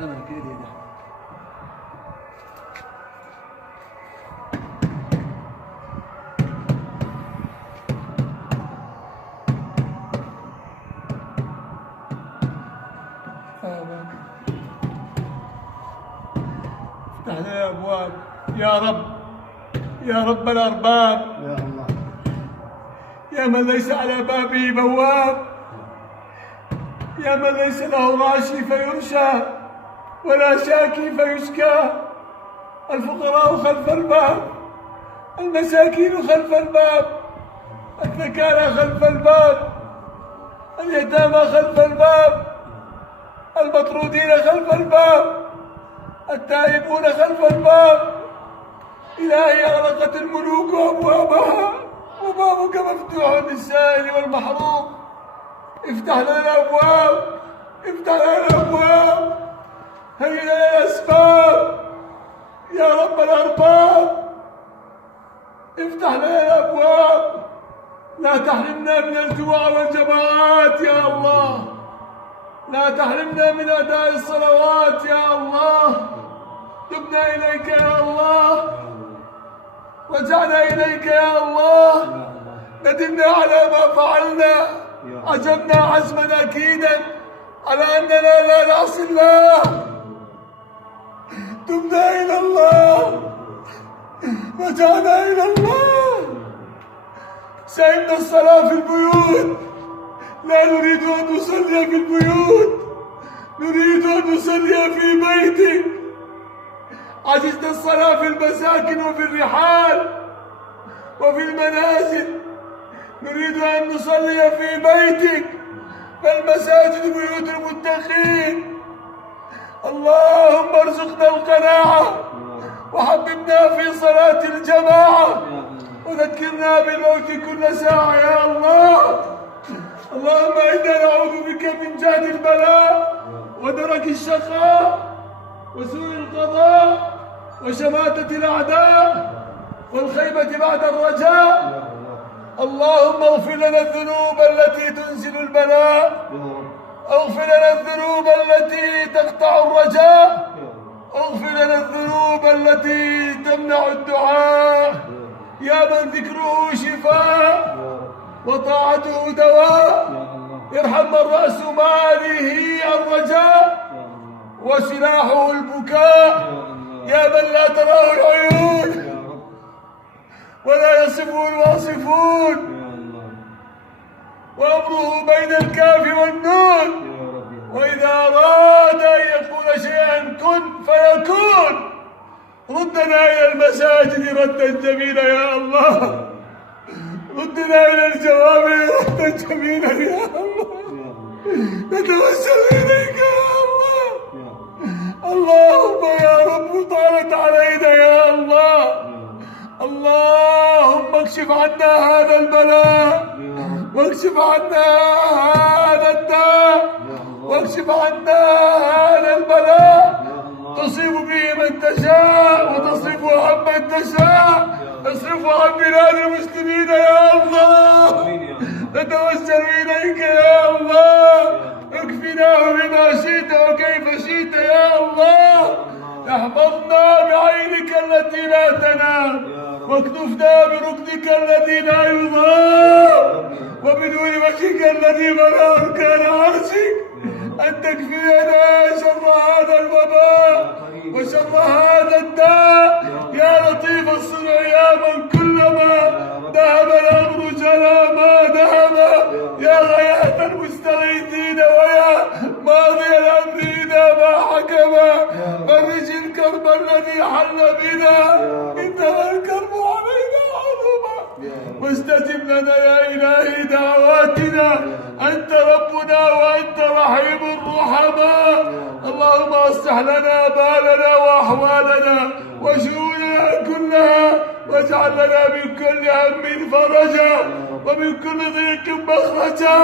أنا كده ده. افتح لنا الأبواب يا رب، يا رب الأرباب، يا الله، يا من ليس على بابه بواب، يا من ليس له راشي فيرشى ولا شاكي فيشكى. الفقراء خلف الباب، المساكين خلف الباب، الثكالى خلف الباب، اليتامى خلف الباب، المطرودين خلف الباب، التائبون خلف الباب. إلهي أغلقت الملوك أبوابها وبابك مفتوح للسائل والمحروم. افتح لنا الأبواب، افتح لنا الأبواب، هيئ لنا الأسباب يا رب الأرباب. افتح لنا الأبواب، لا تحرمنا من الجوع والجماعات يا الله، لا تحرمنا من أداء الصلوات يا الله. تبنا إليك يا الله، رجعنا إليك يا الله، ندمنا على ما فعلنا، عزمنا عزما أكيدا على أننا لا نعصي الله. تبنا إلى الله، رجعنا إلى الله. سئمنا الصلاة في البيوت، لا نريد أن نصلي في البيوت، نريد أن نصلي في بيتك. عجزنا الصلاة في المساكن وفي الرحال وفي المنازل، نريد أن نصلي في بيتك، فالمساجد بيوت المتقين. اللهم ارزقنا القناعة وحببنا في صلاة الجماعة وذكرنا بالموت كل ساعة يا الله. اللهم إنا نعوذ بك من جهد البلاء ودرك الشقاء وسوء القضاء وشماتة الأعداء والخيبة بعد الرجاء. اللهم اغفر لنا الذنوب التي تنزل البلاء، اغفر لنا الذنوب التي تقطع الرجاء، اغفر لنا الذنوب التي تمنع الدعاء. يا من ذكره شفاء وطاعته دواء، ارحم من رأس ماله الرجاء وسلاحه البكاء. يا من لا تراه العيون ولا يصفه الواصفون، وأمره بين الكاف والنون، وإذا أراد أن يقول شيئا كن فيكون. ردنا إلى المساجد ردا جميلا يا الله، ردنا إلى الجوامع ردا جميلا يا الله. نتوسل إليك يا الله. اللهم يا رب طالت علينا يا الله، اللهم اكشف عنا هذا البلاء، واكشف عنا هذا الداء، واكشف عنا هذا البلاء. تصيب به من تشاء وتصرفه عن من تشاء، اصرفه عن بلاد المسلمين يا الله. نتوسل إليك يا الله، اكفناه بما شئت وكيف شئت يا الله. احفظنا بعينك التي لا تنام، واكتفنا بركنك الذي لا يضام، وبنور وجهك الذي ملا أركان عرشك، أن تكفينا شر هذا الوباء وشر هذا الداء. يا لطيف الصنع، يا من كلما ذهب الأمر جرى ما ذهب، يا غياث المستغيثين ويا ماضي الأمر إذا ما حكم، فرج الكرب الذي حل بنا، إنما الكرب علينا عظما. واستجب لنا يا إلهي دعواتنا، أنت ربنا وأنت رحيم الرحماء. اللهم اصلح لنا بالنا وأحوالنا وشؤوننا كلها، واجعل لنا من كل هم فرجا ومن كل ضيق مخرجا،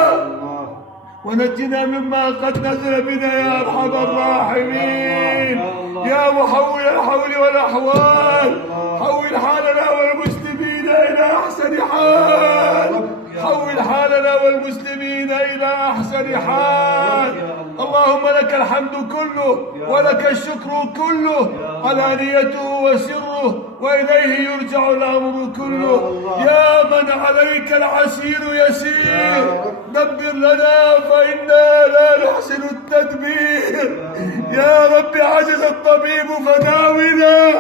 ونجنا مما قد نزل بنا يا أرحم الراحمين. يا محول الحول والأحوال، حول حالنا والمسلمين إلى أحسن حال. حول حالنا والمسلمين إلى أحسن حال. اللهم لك الحمد كله ولك الشكر كله، علانيته وسره، وإليه يرجع الأمر كله. يا من عليك العسير يسير، دبر لنا فإنا لا نحسن التدبير. يا رب عجز الطبيب فداونا،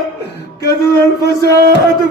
كثر الفساد